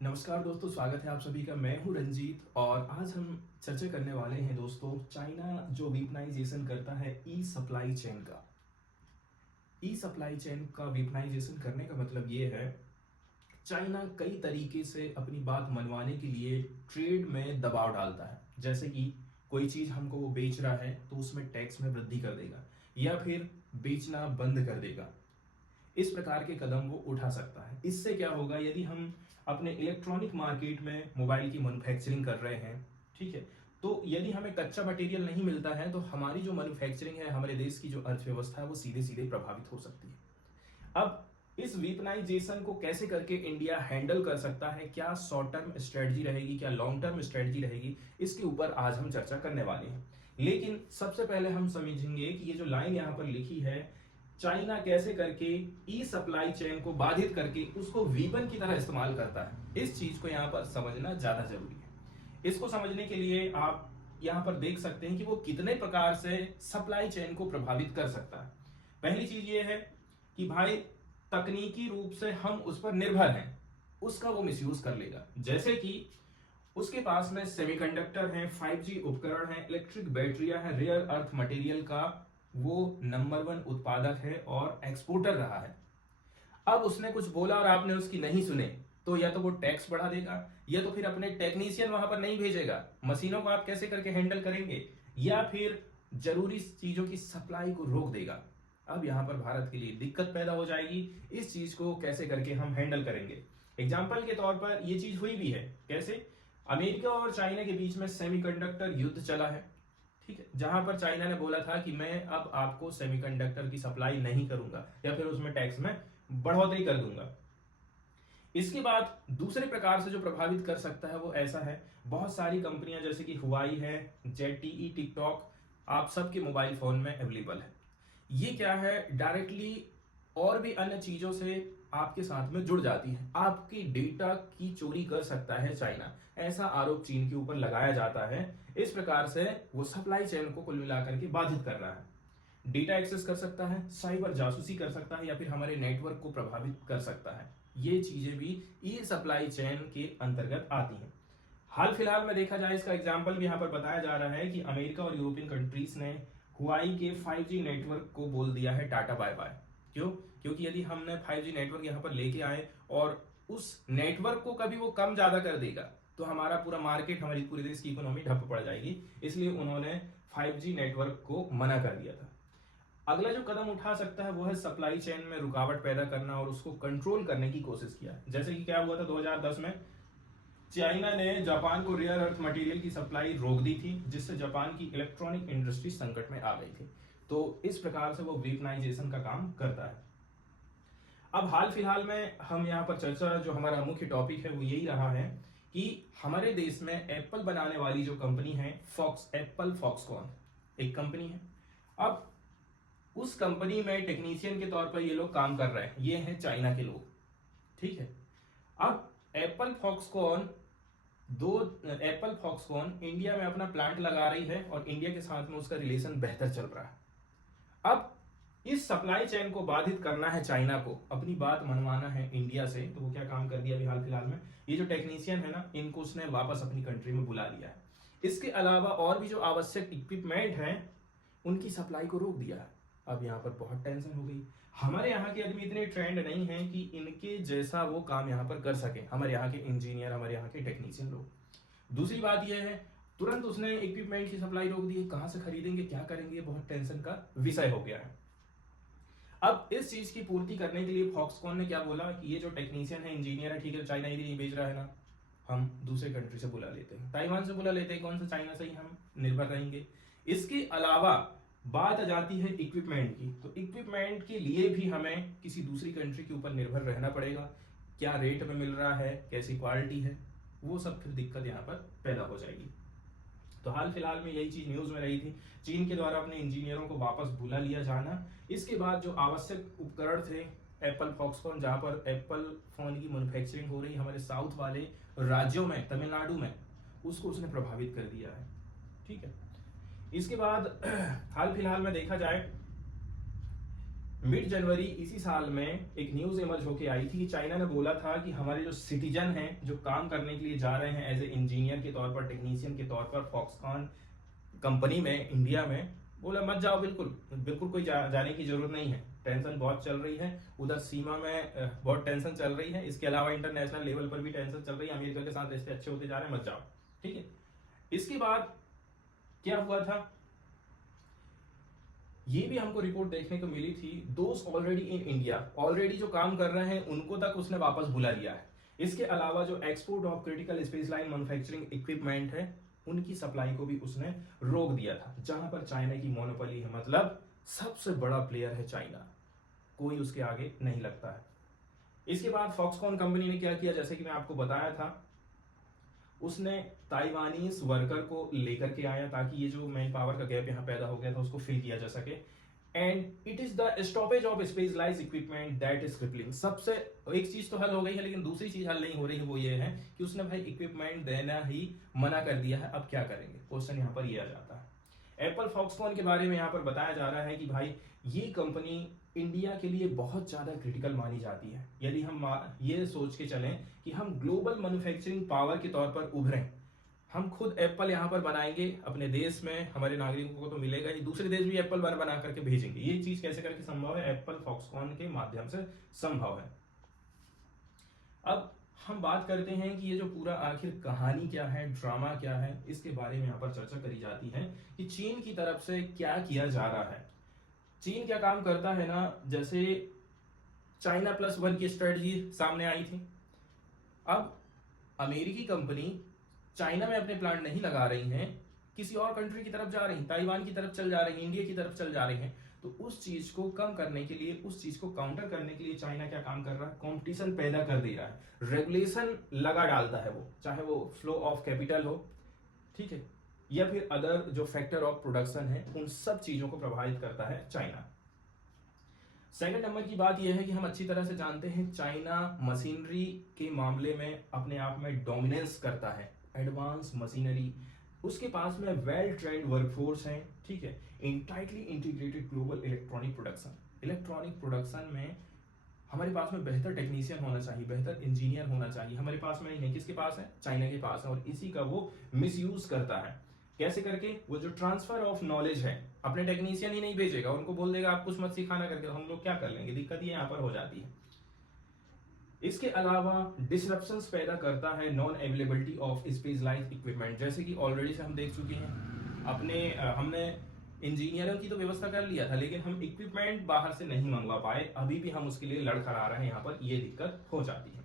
नमस्कार दोस्तों, स्वागत है आप सभी का। मैं हूं रंजीत और आज हम चर्चा करने वाले हैं दोस्तों, चाइना जो वीपनाइजेशन करता है ई सप्लाई चेन का। ई सप्लाई चेन का वीपनाइजेशन करने का मतलब ये है, चाइना कई तरीके से अपनी बात मनवाने के लिए ट्रेड में दबाव डालता है। जैसे कि कोई चीज हमको वो बेच रहा है तो उसमें टैक्स में वृद्धि कर देगा या फिर बेचना बंद कर देगा। इस प्रकार के कदम वो उठा सकता है। इससे क्या होगा, यदि हम अपने इलेक्ट्रॉनिक मार्केट में मोबाइल की मैन्युफैक्चरिंग कर रहे हैं, ठीक है, तो यदि हमें कच्चा मटेरियल नहीं मिलता है तो हमारी जो मैन्युफैक्चरिंग है, हमारे देश की जो अर्थव्यवस्था है, वो सीधे सीधे प्रभावित हो सकती है। अब इस वीपनाइजेशन को कैसे करके इंडिया हैंडल कर सकता है, क्या शॉर्ट टर्म स्ट्रेटजी रहेगी, क्या लॉन्ग टर्म स्ट्रेटजी रहेगी, इसके ऊपर आज हम चर्चा करने वाले हैं। लेकिन सबसे पहले हम समझेंगे कि ये जो लाइन यहाँ पर लिखी है, चाइना कैसे करके ई सप्लाई चेन को बाधित करके उसको वीपन की तरह इस्तेमाल करता है। इस चीज को यहाँ पर समझना ज्यादा जरूरी है। इसको समझने के लिए आप यहाँ पर देख सकते हैं कि वो कितने प्रकार से सप्लाई चेन को प्रभावित कर सकता है। पहली चीज ये है कि भाई, तकनीकी रूप से हम उस पर निर्भर हैं, उसका वो मिसयूज कर लेगा। जैसे कि उसके पास में सेमीकंडक्टर है, 5G उपकरण है, इलेक्ट्रिक बैटरियां है, रेयर अर्थ मटेरियल का वो नंबर 1 उत्पादक है और एक्सपोर्टर रहा है। अब उसने कुछ बोला और आपने उसकी नहीं सुने, तो या तो वो टैक्स बढ़ा देगा या तो फिर अपने टेक्नीशियन वहां पर नहीं भेजेगा। मशीनों को आप कैसे करके हैंडल करेंगे, या फिर जरूरी चीजों की सप्लाई को रोक देगा। अब यहां पर भारत के लिए दिक्कत पैदा हो जाएगी। इस चीज को कैसे करके हम हैंडल करेंगे। एग्जाम्पल के तौर पर यह चीज हुई भी है। कैसे? अमेरिका और चाइना के बीच में सेमीकंडक्टर युद्ध चला है, ठीक है, जहां पर चाइना ने बोला था कि मैं अब आपको सेमीकंडक्टर की सप्लाई नहीं करूंगा या फिर उसमें टैक्स में बढ़ोतरी कर दूंगा। इसके बाद दूसरे प्रकार से जो प्रभावित कर सकता है वो ऐसा है, बहुत सारी कंपनियां जैसे कि हुआई है, जेटीई, टिकटॉक, आप सबके मोबाइल फोन में अवेलेबल है। ये क्या है, डायरेक्टली और भी अन्य चीजों से आपके साथ में जुड़ जाती है। आपकी डेटा की चोरी कर सकता है चाइना, ऐसा आरोप चीन के ऊपर लगाया जाता है। इस प्रकार से वो सप्लाई चेन को कुल मिलाकर के बाधित कर रहा है। डेटा एक्सेस कर सकता है, साइबर जासूसी कर सकता है या फिर हमारे नेटवर्क को प्रभावित कर सकता है। ये चीजें भी ई सप्लाई चेन के अंतर्गत आती हैं। हाल फिलहाल में देखा जाए, इसका एग्जाम्पल भी यहाँ पर बताया जा रहा है कि अमेरिका और यूरोपियन कंट्रीज ने हुआई के 5G नेटवर्क को बोल दिया है टाटा बाय बाय। क्यों? क्योंकि यदि हमने 5G नेटवर्क यहाँ पर लेके आए और उस नेटवर्क को कभी वो कम ज्यादा कर देगा तो हमारा पूरा मार्केट, हमारी पूरे देश की इकोनॉमी ठप पड़ जाएगी। इसलिए उन्होंने 5G नेटवर्क को मना कर दिया था। अगला जो कदम उठा सकता है वो है सप्लाई चेन में रुकावट पैदा करना और उसको कंट्रोल करने की कोशिश किया। जैसे कि क्या हुआ था 2010 में, चाइना ने जापान को रेयर अर्थ मटेरियल की सप्लाई रोक दी थी, जिससे जापान की इलेक्ट्रॉनिक इंडस्ट्री संकट में आ गई थी। तो इस प्रकार से वो वीपनाइजेशन का काम करता है। अब हाल फिलहाल में हम यहाँ पर चर्चा, जो हमारा मुख्य टॉपिक है वो यही रहा है कि हमारे देश में एप्पल बनाने वाली जो कंपनी है, एप्पल फॉक्सकॉन एक कंपनी है। अब उस कंपनी में टेक्नीशियन के तौर पर ये लोग काम कर रहे हैं, ये हैं चाइना के लोग, ठीक है। अब एप्पल फॉक्सकॉन इंडिया में अपना प्लांट लगा रही है और इंडिया के साथ में उसका रिलेशन बेहतर चल रहा है। अब इस सप्लाई चेन को बाधित करना है चाइना को, अपनी बात मनवाना है इंडिया से, तो वो क्या काम कर दिया अभी हाल फिलहाल में, ये जो टेक्नीशियन है ना, इनको उसने वापस अपनी कंट्री में बुला लिया है। इसके अलावा और भी जो आवश्यक इक्विपमेंट हैं उनकी सप्लाई को रोक दिया है। अब यहाँ पर बहुत टेंशन हो गई। हमारे यहाँ के आदमी इतने ट्रेंड नहीं है कि इनके जैसा वो काम यहाँ पर कर सके, हमारे यहाँ के इंजीनियर, हमारे यहाँ के टेक्नीशियन लोग। दूसरी बात यह है, तुरंत उसने इक्विपमेंट की सप्लाई रोक दी है, कहां से खरीदेंगे, क्या करेंगे, बहुत टेंशन का विषय हो गया है। अब इस चीज की पूर्ति करने के लिए फॉक्सकॉन ने क्या बोला कि ये जो टेक्नीशियन है, इंजीनियर है, ठीक है, चाइना यदि नहीं बेच रहा है ना, हम दूसरे कंट्री से बुला लेते हैं, ताइवान से बुला लेते हैं, कौन सा, चाइना से ही हम निर्भर रहेंगे। इसके अलावा बात आ जाती है इक्विपमेंट की, तो इक्विपमेंट के लिए भी हमें किसी दूसरी कंट्री के ऊपर निर्भर रहना पड़ेगा। क्या रेट में मिल रहा है, कैसी क्वालिटी है, वो सब फिर दिक्कत यहाँ पर पैदा हो जाएगी। तो हाल फिलहाल में यही चीज न्यूज में रही थी, चीन के द्वारा अपने इंजीनियरों को वापस बुला लिया जाना। इसके बाद जो आवश्यक उपकरण थे एप्पल फॉक्सकॉन, जहां पर एप्पल फोन की मैन्युफैक्चरिंग हो रही हमारे साउथ वाले राज्यों में, तमिलनाडु में, उसको उसने प्रभावित कर दिया है, ठीक है। इसके बाद हाल फिलहाल में देखा जाए मिड जनवरी इसी साल में एक न्यूज इमर्ज होके आई थी कि चाइना ने बोला था कि हमारे जो सिटीजन हैं जो काम करने के लिए जा रहे हैं एज ए इंजीनियर के तौर पर, टेक्नीशियन के तौर पर फॉक्सकॉन कंपनी में इंडिया में, बोला मत जाओ, बिल्कुल बिल्कुल कोई जाने की जरूरत नहीं है। टेंशन बहुत चल रही है उधर सीमा में, बहुत टेंशन चल रही है। इसके अलावा इंटरनेशनल लेवल पर भी टेंशन चल रही है, अमेरिका के साथ रिश्ते अच्छे होते जा रहे हैं, मत जाओ, ठीक है। इसके बाद क्या हुआ था, ये भी हमको रिपोर्ट देखने को मिली थी, दोस्त ऑलरेडी इन इंडिया, ऑलरेडी जो काम कर रहे हैं उनको तक उसने वापस बुला लिया है। इसके अलावा जो export of critical space line manufacturing equipment है उनकी सप्लाई को भी उसने रोक दिया था, जहां पर चाइना की मोनोपोली है, मतलब सबसे बड़ा प्लेयर है चाइना, कोई उसके आगे नहीं लगता है। इसके बाद फॉक्सकॉन कंपनी ने क्या किया, जैसे कि मैं आपको बताया था, उसने ताइवानीज वर्कर को लेकर के आया ताकि ये जो मैन पावर का गैप यहाँ पैदा हो गया था उसको फिल किया जा सके। And it is the stoppage of specialised equipment that is crippling. सबसे एक चीज तो हल हो गई है, लेकिन दूसरी चीज हल नहीं हो रही है, वो ये है कि उसने भाई इक्विपमेंट देना ही मना कर दिया है। अब क्या करेंगे, क्वेश्चन यहाँ पर ये आ जाता है। एप्पल फॉक्सकॉन के बारे में यहाँ पर बताया जा रहा है कि भाई ये कंपनी इंडिया के लिए बहुत ज्यादा क्रिटिकल मानी जाती है। यदि हम ये सोच के चलें कि हम ग्लोबल मैन्युफैक्चरिंग पावर के तौर पर उभरें, हम खुद एप्पल यहाँ पर बनाएंगे अपने देश में, हमारे नागरिकों को तो मिलेगा ही, दूसरे देश भी एप्पल बना करके भेजेंगे। ये चीज कैसे करके संभव है, एप्पल फॉक्सकॉन के माध्यम से संभव है। अब हम बात करते हैं कि ये जो पूरा आखिर कहानी क्या है, ड्रामा क्या है, इसके बारे में यहाँ पर चर्चा करी जाती है कि चीन की तरफ से क्या किया जा रहा है। चीन क्या काम करता है ना, जैसे चाइना प्लस वन की स्ट्रेटजी सामने आई थी। अब अमेरिकी कंपनी चाइना में अपने प्लांट नहीं लगा रही हैं, किसी और कंट्री की तरफ जा रही हैं, ताइवान की तरफ चल जा रही हैं, इंडिया की तरफ चल जा रही हैं। तो उस चीज को कम करने के लिए, उस चीज को काउंटर करने के लिए चाइना क्या काम कर रहा है, कंपटीशन पैदा कर दे रहा है, रेगुलेशन लगा डालता है वो, चाहे वो फ्लो ऑफ कैपिटल हो, ठीक है, या फिर अदर जो फैक्टर ऑफ प्रोडक्शन है, उन सब चीजों को प्रभावित करता है चाइना। सेकंड नंबर की बात यह है कि हम अच्छी तरह से जानते हैं चाइना मशीनरी के मामले में अपने आप में डोमिनेंस करता है, एडवांस मशीनरी, उसके पास में वेल ट्रेंड वर्कफोर्स है, ठीक है, in tightly integrated global electronic production. Electronic production में हमारे पास में बेहतर टेक्नीशियन होना चाहिए, बेहतर इंजीनियर होना चाहिए, हमारे पास में नहीं है। किसके पास है, चाइना के पास है, और इसी का वो मिसयूज करता है। कैसे करके, वो जो ट्रांसफर ऑफ नॉलेज है, अपने टेक्नीशियन ही नहीं भेजेगा, उनको बोल देगा आप कुछ मत सिखाना करके, हम लोग क्या कर लेंगे, दिक्कत ये यहाँ पर हो जाती है। इसके अलावा डिसरप्शंस पैदा करता है non availability of specialised equipment, जैसे कि ऑलरेडी से हम देख चुके हैं अपने हमने इंजीनियरों की तो व्यवस्था कर लिया था, लेकिन हम इक्विपमेंट बाहर से नहीं मंगवा पाए, अभी भी हम उसके लिए लड़खड़ा रहे हैं, यहाँ पर ये दिक्कत हो जाती है।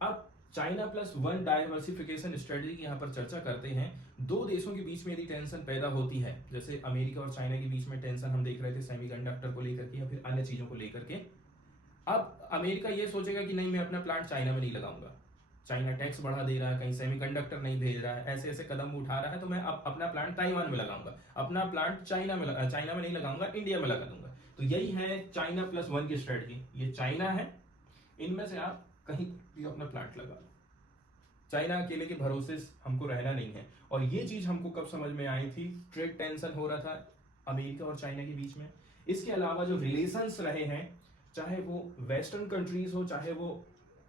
अब China plus one diversification strategy की यहाँ पर चर्चा करते हैं। दो देशों के बीच में यदि टेंशन पैदा होती है, जैसे अमेरिका और चाइना के बीच में टेंशन हम देख रहे थे सेमीकंडक्टर को लेकर के या फिर अन्य चीजों को लेकर के, अब अमेरिका ये सोचेगा कि नहीं, मैं अपना प्लांट चाइना में नहीं लगाऊंगा, चाइना टैक्स बढ़ा दे रहा है, कहीं सेमीकंडक्टर नहीं भेज रहा है, ऐसे ऐसे कदम उठा रहा है, तो मैं अब अपना प्लांट ताइवान में लगाऊंगा, अपना प्लांट चाइना में नहीं लगाऊंगा, इंडिया में लगा दूंगा। तो यही है चाइना प्लस वन की स्ट्रेटजी। ये चाइना है, इनमें से आप कहीं भी अपना प्लांट लगा लो, चाइना अकेले के भरोसे हमको रहना नहीं है। और ये चीज हमको कब समझ में आई थी, ट्रेड टेंशन हो रहा था अमेरिका और चाइना के बीच में। इसके अलावा जो रिलेशंस रहे हैं, चाहे वो वेस्टर्न कंट्रीज हो चाहे वो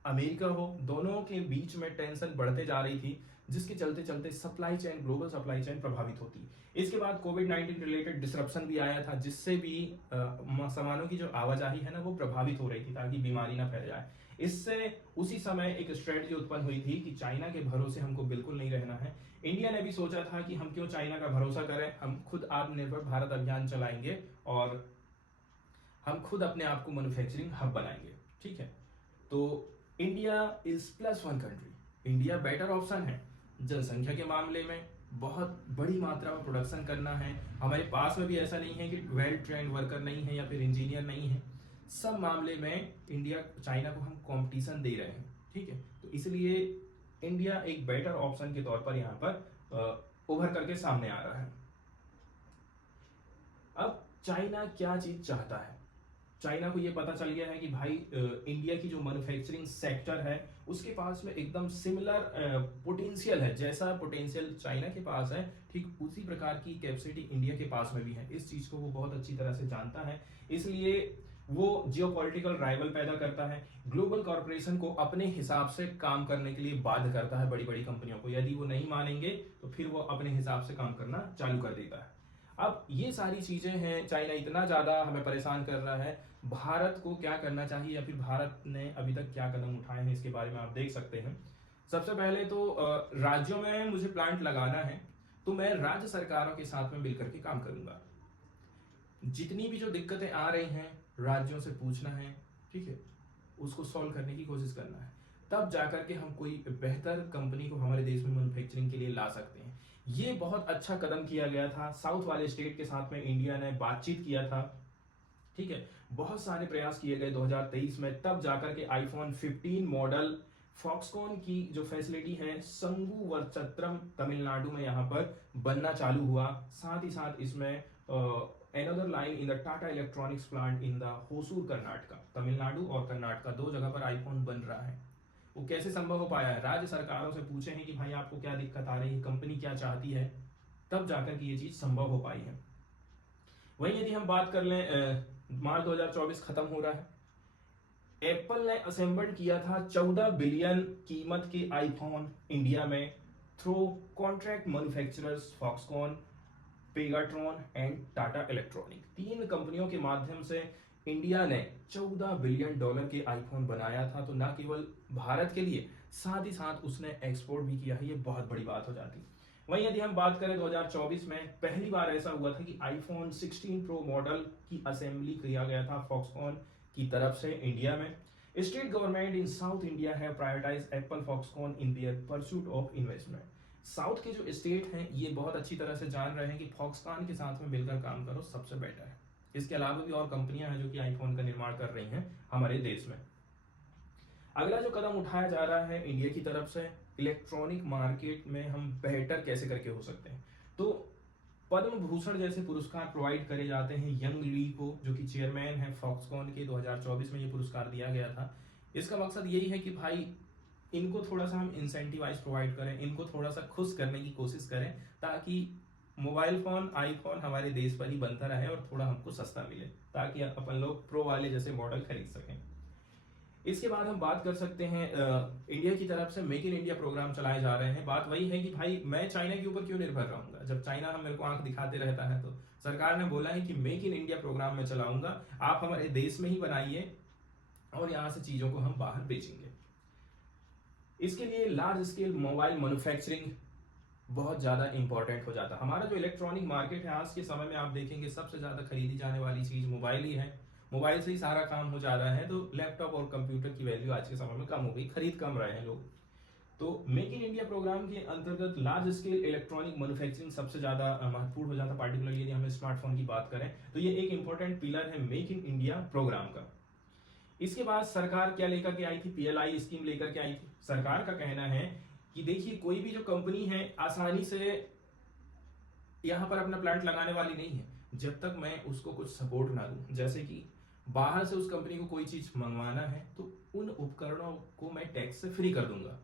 अमेरिका हो, दोनों के बीच में टेंशन बढ़ते जा रही थी, जिसके चलते चलते supply chain, global supply chain प्रभावित होती। इसके बाद कोविड-19 रिलेटेड डिसरप्शन भी आया था, जिससे भी सामानों की जो आवाजाही है ना वो प्रभावित हो रही थी, ताकि बीमारी ना फैल जाए। इससे उसी समय एक स्ट्रेटजी उत्पन्न हुई थी कि चाइना के भरोसे हमको बिल्कुल नहीं रहना है। इंडिया ने भी सोचा था कि हम क्यों चाइना का भरोसा करें, हम खुद आत्मनिर्भर भारत अभियान चलाएंगे और हम खुद अपने आप को मैन्युफैक्चरिंग हब बनाएंगे, ठीक है। तो India is plus one country, India better option है। जनसंख्या के मामले में बहुत बड़ी मात्रा में प्रोडक्शन करना है, हमारे पास में भी ऐसा नहीं है कि वेल ट्रेंड वर्कर नहीं है या फिर इंजीनियर नहीं है, सब मामले में इंडिया चाइना को हम कंपटीशन दे रहे हैं, ठीक है। तो इसलिए इंडिया एक बेटर ऑप्शन के तौर पर यहाँ पर उभर करके सामने आ रहा है। अब चाइना क्या चीज चाहता है, चाइना को ये पता चल गया है कि भाई इंडिया की जो मैन्युफैक्चरिंग सेक्टर है उसके पास में एकदम सिमिलर पोटेंशियल है, जैसा पोटेंशियल चाइना के पास है ठीक उसी प्रकार की कैपेसिटी इंडिया के पास में भी है। इस चीज को वो बहुत अच्छी तरह से जानता है, इसलिए वो जियोपॉलिटिकल राइवल पैदा करता है, ग्लोबल कॉर्पोरेशन को अपने हिसाब से काम करने के लिए बाध्य करता है बड़ी बड़ी कंपनियों को। यदि वो नहीं मानेंगे तो फिर वो अपने हिसाब से काम करना चालू कर देता है। अब ये सारी चीजें हैं, चाइना इतना ज्यादा हमें परेशान कर रहा है, भारत को क्या करना चाहिए या फिर भारत ने अभी तक क्या कदम उठाए हैं इसके बारे में आप देख सकते हैं। सबसे पहले तो राज्यों में मुझे प्लांट लगाना है तो मैं राज्य सरकारों के साथ में मिलकर के काम करूंगा। जितनी भी जो दिक्कतें आ रही हैं राज्यों से पूछना है, ठीक है, उसको सॉल्व करने की कोशिश करना है, तब जाकर के हम कोई बेहतर कंपनी को हमारे देश में मैन्युफैक्चरिंग के लिए ला सकते हैं। ये बहुत अच्छा कदम किया गया था, साउथ वाले स्टेट के साथ में इंडिया ने बातचीत किया था, ठीक है, बहुत सारे प्रयास किए गए 2023 में, तब जाकर के आईफोन 15 मॉडल फॉक्सकॉन की जो फैसिलिटी है संगुवरचत्रम तमिलनाडु में यहाँ पर बनना चालू हुआ। साथ ही साथ इसमें another line in the Tata Electronics plant in the Hosur Karnataka, Tamil Nadu और कर्नाटका दो जगह पर आईफोन बन रहा है। वो कैसे संभव हो पाया है? राज्य सरकारों से पूछे हैं कि भाई आपको क्या दिक्कत आ रही है, कंपनी क्या चाहती है, तब जाकर के ये चीज संभव हो पाई है। वहीं यदि हम बात कर लें, मार्च 2024 खत्म हो रहा है, एप्पल ने असेंबल किया था 14 बिलियन कीमत के आईफोन इंडिया में through contract manufacturers Foxconn, Pegatron and Tata electronic. तीन कंपनियों के माध्यम से इंडिया ने 14 बिलियन डॉलर के आईफोन बनाया था। तो ना केवल भारत के लिए, साथ ही साथ उसने एक्सपोर्ट भी किया है, ये बहुत बड़ी बात हो जाती। वहीं यदि हम बात करें 2024 में पहली बार ऐसा हुआ था कि आईफोन 16 प्रो मॉडल की असेंबली किया गया था फॉक्सकॉन की तरफ से इंडिया में। State government in South India है prioritise Apple Foxconn in their pursuit of investment. South के जो स्टेट हैं ये बहुत अच्छी तरह से जान रहे हैं कि फॉक्सकॉन के साथ में मिलकर काम करो सबसे बेटर है। इसके अलावा भी और कंपनियां हैं जो कि आईफोन का निर्माण कर रही हैं हमारे देश में। अगला जो कदम उठाया जा रहा है इंडिया की तरफ से, इलेक्ट्रॉनिक मार्केट में हम बेहतर कैसे करके हो सकते हैं। तो पद्म भूषण जैसे पुरस्कार प्रोवाइड करे जाते हैं यंग ली को, जो कि चेयरमैन है फॉक्सकॉन के। 2024 में ये पुरस्कार दिया गया था। इसका मकसद यही है कि भाई इनको थोड़ा सा हम इंसेंटिवाइज प्रोवाइड करें, इनको थोड़ा सा खुश करने की कोशिश करें, ताकि मोबाइल फोन आईफोन हमारे देश पर ही बनता रहे और थोड़ा हमको सस्ता मिले, ताकि अपन लोग प्रो वाले जैसे मॉडल खरीद सकें। इसके बाद हम बात कर सकते हैं इंडिया की तरफ से मेक इन इंडिया प्रोग्राम चलाए जा रहे हैं। बात वही है कि भाई मैं चाइना के ऊपर क्यों निर्भर रहूंगा, जब चाइना हम मेरे को आंख दिखाते रहता है। तो सरकार ने बोला है कि मेक इन इंडिया प्रोग्राम में चलाऊंगा, आप हमारे देश में ही बनाइए और यहाँ से चीजों को हम बाहर बेचेंगे। इसके लिए लार्ज स्केल मोबाइल मैन्युफैक्चरिंग बहुत ज्यादा इंपॉर्टेंट हो जाता है। हमारा जो इलेक्ट्रॉनिक मार्केट है आज के समय में आप देखेंगे सबसे ज्यादा खरीदी जाने वाली चीज मोबाइल ही है, मोबाइल से ही सारा काम हो जा रहा है। तो लैपटॉप और कंप्यूटर की वैल्यू आज के समय में कम हो गई, खरीद कम रहे हैं लोग। तो मेक इन इंडिया प्रोग्राम के अंतर्गत लार्ज स्केल इलेक्ट्रॉनिक मैन्युफैक्चरिंग सबसे ज्यादा महत्वपूर्ण हो जाता है। पार्टिकुलरली यदि हम स्मार्टफोन की बात करें तो ये एक इंपॉर्टेंट पिलर है मेक इन इंडिया प्रोग्राम का। इसके बाद सरकार क्या लेकर के आई थी, पीएलआई स्कीम लेकर के आई थी। सरकार का कहना है कि देखिए कोई भी जो कंपनी है आसानी से यहां पर अपना प्लांट लगाने वाली नहीं है जब तक मैं उसको कुछ सपोर्ट ना दूं। जैसे कि बाहर से उस कंपनी को कोई चीज मंगवाना है तो उन उपकरणों को मैं टैक्स से फ्री कर दूंगा,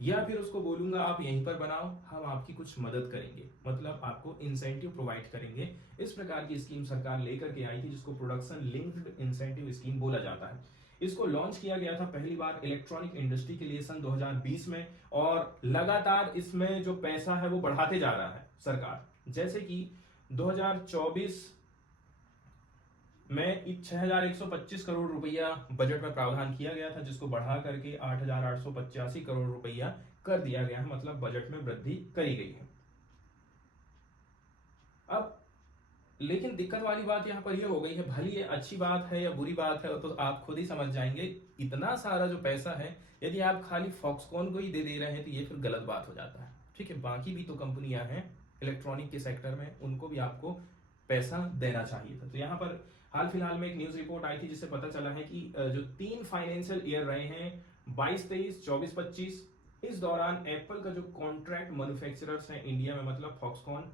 या फिर उसको बोलूंगा आप यहीं पर बनाओ, हम आपकी कुछ मदद करेंगे, मतलब आपको इंसेंटिव प्रोवाइड करेंगे। इस प्रकार की स्कीम सरकार लेकर के आई थी जिसको प्रोडक्शन लिंक्ड इंसेंटिव स्कीम बोला जाता है। इसको लॉन्च किया गया था पहली बार इलेक्ट्रॉनिक इंडस्ट्री के लिए सन 2020 में, और लगातार इसमें जो पैसा है वो बढ़ाते जा रहा है सरकार। जैसे कि 2024 में 6125 करोड़ रुपया बजट में प्रावधान किया गया था, जिसको बढ़ा करके 8885 करोड़ रुपया कर दिया गया है, मतलब बजट में वृद्धि करी गई है। अब लेकिन दिक्कत वाली बात यहां पर यह हो गई है, भली ये अच्छी बात है या बुरी बात है तो आप खुद ही समझ जाएंगे। इतना सारा जो पैसा है यदि आप खाली फॉक्सकॉन को ही दे रहे हैं तो ये फिर गलत बात हो जाता है, ठीक है। बाकी भी तो कंपनियां हैं इलेक्ट्रॉनिक के सेक्टर में, उनको भी आपको पैसा देना चाहिए था। तो यहाँ पर हाल फिलहाल में एक न्यूज रिपोर्ट आई थी जिससे पता चला है कि जो 3 फाइनेंशियल ईयर रहे हैं 22-23, 24-25, इस दौरान एप्पल का जो कॉन्ट्रैक्ट मैन्युफैक्चरर्स हैं इंडिया में, मतलब फॉक्सकॉन,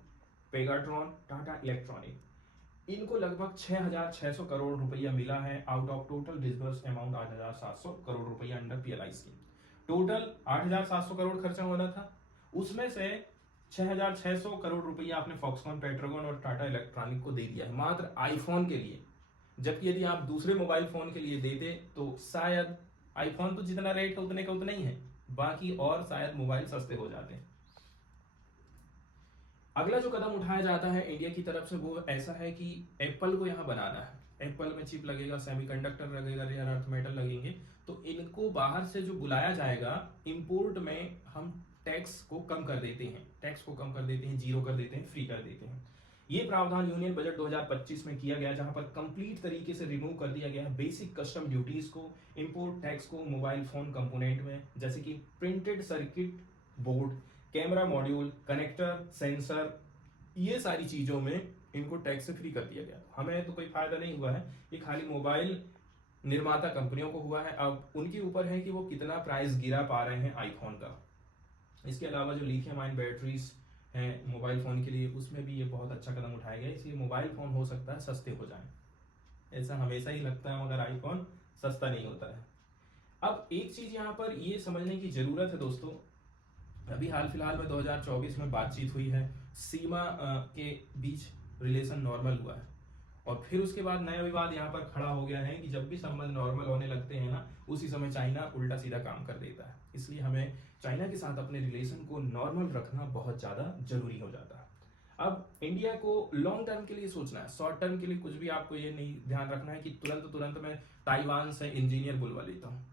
पेगाट्रॉन, टाटा इलेक्ट्रॉनिक, इनको लगभग 6,600 करोड़ रुपया मिला है out of total disburse amount 8,700 crore रुपया under PLI scheme. Total 8,700 crore खर्चा होना था, उसमें से 6,600 करोड़ रुपया आपने फॉक्सकॉन, पेट्रोगन और टाटा इलेक्ट्रॉनिक को दे दिया है मात्र आईफोन के लिए। जबकि यदि आप दूसरे मोबाइल फोन के लिए देते तो शायद आईफोन तो जितना रेट है उतने का उतना ही है, बाकी और शायद मोबाइल सस्ते हो जाते हैं। अगला जो कदम उठाया जाता है इंडिया की तरफ से वो ऐसा है कि एप्पल को यहाँ बनाना है। एप्पल में चिप लगेगा, सेमीकंडक्टर लगेगा, रेयर अर्थ मेटल लगेंगे, तो इनको बाहर से जो बुलाया जाएगा इंपोर्ट में हम टैक्स को कम कर देते हैं, जीरो कर देते हैं, फ्री कर देते हैं। ये प्रावधान यूनियन बजट 2025 में किया गया, जहां पर कंप्लीट तरीके से रिमूव कर दिया गया है बेसिक कस्टम ड्यूटीज को, इंपोर्ट टैक्स को मोबाइल फोन कंपोनेंट में, जैसे कि printed circuit board, camera module, connector, sensor, ये सारी चीजों में इनको टैक्स से फ्री कर दिया गया। हमें तो कोई फायदा नहीं हुआ है, ये खाली मोबाइल निर्माता कंपनियों को हुआ है। अब उनके ऊपर है कि वो कितना प्राइस गिरा पा रहे हैं आईफोन का। इसके अलावा जो लिथियम आयन बैटरीज हैं मोबाइल फोन के लिए, उसमें भी ये बहुत अच्छा कदम उठाया गया, इसलिए मोबाइल फोन हो सकता है सस्ते हो जाएं। ऐसा हमेशा ही लगता है मगर आईफोन सस्ता नहीं होता है। अब एक चीज यहाँ पर ये समझने की जरूरत है दोस्तों, अभी हाल फिलहाल में 2024 में बातचीत हुई है, सीमा के बीच रिलेशन नॉर्मल हुआ है, और फिर उसके बाद नया विवाद यहाँ पर खड़ा हो गया है कि जब भी संबंध नॉर्मल होने लगते हैं ना, उसी समय चाइना उल्टा सीधा काम कर देता है। इसलिए हमें चाइना के साथ अपने रिलेशन को नॉर्मल रखना बहुत ज्यादा जरूरी हो जाता है। अब इंडिया को लॉन्ग टर्म के लिए सोचना है, शॉर्ट टर्म के लिए कुछ भी आपको ये नहीं ध्यान रखना है कि तुरंत मैं ताइवान से इंजीनियर बुलवा लेता हूँ।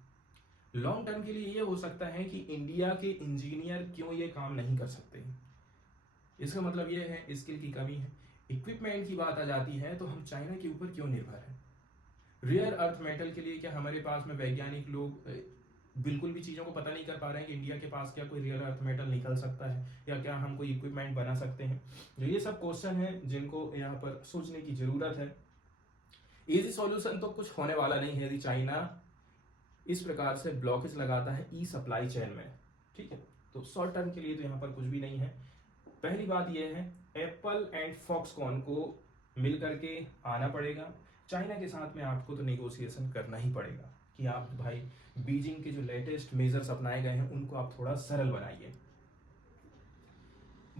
लॉन्ग टर्म के लिए ये हो सकता है कि इंडिया के इंजीनियर क्यों ये काम नहीं कर सकते, इसका मतलब ये है स्किल की कमी है। इक्विपमेंट की बात आ जाती है तो हम चाइना के ऊपर क्यों निर्भर है। रेयर अर्थ मेटल के लिए क्या हमारे पास में वैज्ञानिक लोग बिल्कुल भी चीजों को पता नहीं कर पा रहे हैं कि इंडिया के पास क्या कोई रेयर अर्थ मेटल निकल सकता है, या क्या हम कोई इक्विपमेंट बना सकते हैं। जो ये सब क्वेश्चन है जिनको यहाँ पर सोचने की जरूरत है। इजी सॉल्यूशन तो कुछ होने वाला नहीं है यदि चाइना इस प्रकार से ब्लॉकेज लगाता है ई सप्लाई चेन में, ठीक है। तो शॉर्ट टर्म के लिए तो यहाँ पर कुछ भी नहीं है। पहली बात यह है एप्पल एंड फॉक्सकॉन को मिल करके आना पड़ेगा। चाइना के साथ में आपको तो नेगोशिएशन करना ही पड़ेगा कि आप भाई बीजिंग के जो लेटेस्ट मेजर्स अपनाए गए हैं उनको आप थोड़ा सरल बनाइए।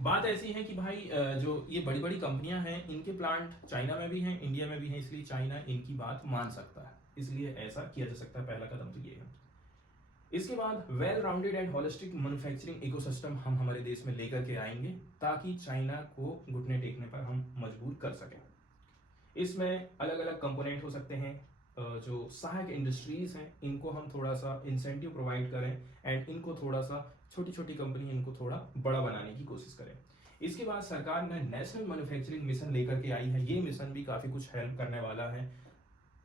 बात ऐसी है कि भाई जो ये बड़ी बड़ी कंपनियां हैं इनके प्लांट चाइना में भी हैं, इंडिया में भी हैं, इसलिए चाइना इनकी बात मान सकता है, इसलिए ऐसा किया जा सकता है। पहला कदम तो ये है। इसके बाद well rounded and holistic manufacturing ecosystem हम हमारे देश में लेकर के आएंगे ताकि चाइना को घुटने टेकने पर हम मजबूर कर सकें। इसमें अलग अलग कंपोनेंट हो सकते हैं, जो सहायक इंडस्ट्रीज हैं इनको हम थोड़ा सा इंसेंटिव प्रोवाइड करें एंड इनको थोड़ा सा छोटी छोटी कंपनी इनको थोड़ा बड़ा बनाने की कोशिश करें। इसके बाद सरकार ने नेशनल मैन्युफैक्चरिंग मिशन लेकर के आई है, ये मिशन भी काफी कुछ हेल्प करने वाला है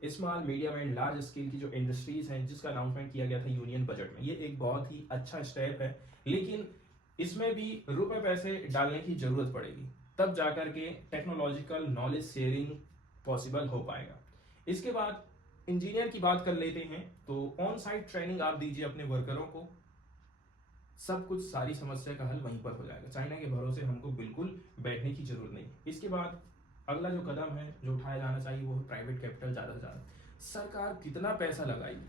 small medium and large scale की जो इंडस्ट्रीज हैं जिसका अनाउंसमेंट किया गया था यूनियन बजट में। ये एक बहुत ही अच्छा स्टेप है, लेकिन इसमें भी रुपए पैसे डालने की जरूरत पड़ेगी, तब जाकर के टेक्नोलॉजिकल नॉलेज शेयरिंग पॉसिबल हो पाएगा। इसके बाद इंजीनियर की बात कर लेते हैं, तो ऑन साइट ट्रेनिंग आप दीजिए अपने वर्करों को, सब कुछ सारी समस्या का हल वहीं पर हो जाएगा। चाइना के भरोसे हमको बिल्कुल बैठने की जरूरत नहीं। इसके बाद अगला जो कदम है जो उठाया जाना चाहिए वो है प्राइवेट कैपिटल ज्यादा से ज्यादा। सरकार कितना पैसा लगाएगी,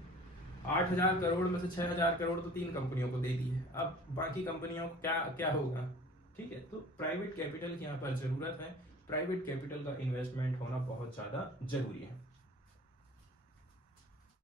8,000 करोड़ में से 6,000 करोड़ तो 3 कंपनियों को दे दी है, अब बाकी कंपनियों को क्या क्या होगा, ठीक है। तो प्राइवेट कैपिटल की यहाँ पर जरूरत है, प्राइवेट कैपिटल का इन्वेस्टमेंट होना बहुत ज्यादा जरूरी है।